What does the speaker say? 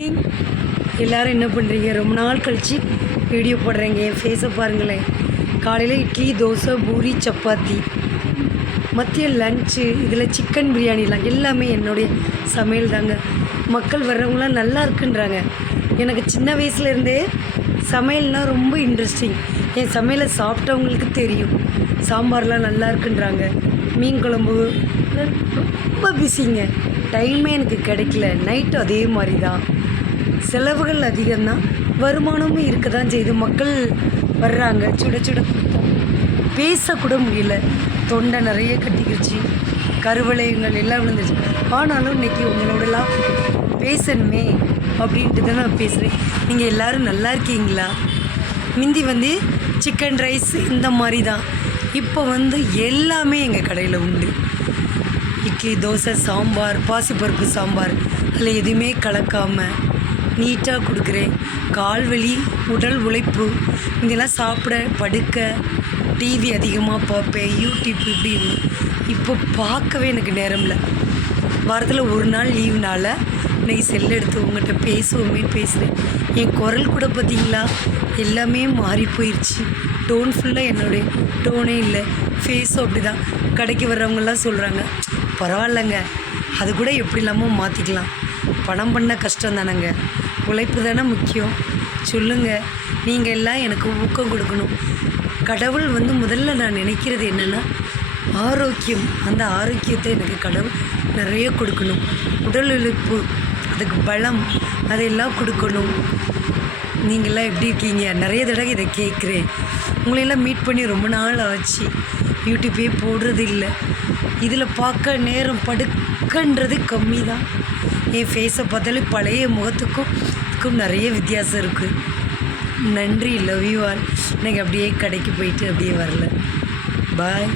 எல்லோரும் என்ன பண்ணுறீங்க? ரொம்ப நாள் கழித்து வீடியோ போடுறீங்க. என் ஃபேஸை பாருங்களேன். காலையில் இட்லி, தோசை, பூரி, சப்பாத்தி, மதிய லன்ச்சு, இதில் சிக்கன் பிரியாணிலாம் எல்லாமே என்னுடைய சமையல் தாங்க. மக்கள் வர்றவங்களாம் நல்லா இருக்குன்றாங்க. எனக்கு சின்ன வயசுலேருந்தே சமையல்னால் ரொம்ப இன்ட்ரெஸ்டிங். என் சமையலை சாப்பிட்டவங்களுக்கு தெரியும். சாம்பார்லாம் நல்லா இருக்குன்றாங்க. மீன் குழம்பு ரொம்ப பிஸிங்க. டைமே எனக்கு கிடைக்கல. நைட்டு அதே மாதிரி தான். செலவுகள் அதிகம்தான், வருமானமும் இருக்க தான் செய்யுது. மக்கள் வர்றாங்க, சுட சுட பேசக்கூட முடியல. தொண்டை நிறைய கட்டிக்கிடுச்சு, கருவளையங்கள் எல்லாம் விழுந்துச்சு. ஆனாலும் இன்றைக்கி உங்களோடலாம் பேசணுமே அப்படின்ட்டு தான் நான் பேசுகிறேன். நீங்கள் எல்லோரும் நல்லா இருக்கீங்களா? முந்தி சிக்கன் ரைஸ் இந்த மாதிரி தான். இப்போ எல்லாமே எங்கள் கடையில் உண்டு. இட்லி, தோசை, சாம்பார், பாசிப்பருப்பு சாம்பார், அதில் எதுவுமே கலக்காமல் நீட்டாக கொடுக்குறேன். கால்வலி, உடல் உழைப்பு, இங்கெல்லாம் சாப்பிட, படுக்க, டிவி அதிகமாக பார்ப்பேன், யூடியூப் இப்படி. இப்போ பார்க்கவே எனக்கு நேரம் இல்லை. வாரத்தில் ஒரு நாள் லீவுனால இன்றைக்கி செல் எடுத்து உங்கள்கிட்ட பேசுவோமேன்னு பேசுகிறேன். என் குரல் கூட பார்த்திங்களா எல்லாமே மாறி போயிடுச்சு. டோன் ஃபுல்லாக என்னுடைய டோனே இல்லை. ஃபேஸும் அப்படி தான். கடைக்கு வர்றவங்கெல்லாம் சொல்கிறாங்க, பரவாயில்லைங்க, அது கூட எப்படி இல்லாமல் மாற்றிக்கலாம். பணம் பண்ண கஷ்டம் தானேங்க, உழைப்பு தானே முக்கியம். சொல்லுங்கள், நீங்கள் எல்லாம் எனக்கு ஊக்கம் கொடுக்கணும். கடவுள் முதல்ல நான் நினைக்கிறது என்னென்னா ஆரோக்கியம். அந்த ஆரோக்கியத்தை எனக்கு கடவுள் நிறைய கொடுக்கணும். உடல் உழைப்பு, அதுக்கு பலம், அதையெல்லாம் கொடுக்கணும். நீங்கள்லாம் எப்படி இருக்கீங்க? நிறைய தடவை இதை கேட்குறேன். உங்களையெல்லாம் மீட் பண்ணி ரொம்ப நாள் ஆச்சு. யூடியூப்பே போடுறது இல்லை. இதில் பார்க்க நேரம் படுக்கன்றது கம்மி தான். என் ஃபேஸை பார்த்தாலே பழைய முகத்துக்கும் நிறைய வித்தியாசம் இருக்குது. நன்றி, லவ் யூ ஆல். எனக்கு அப்படியே கடைக்கு போயிட்டு அப்படியே வரல. பாய்.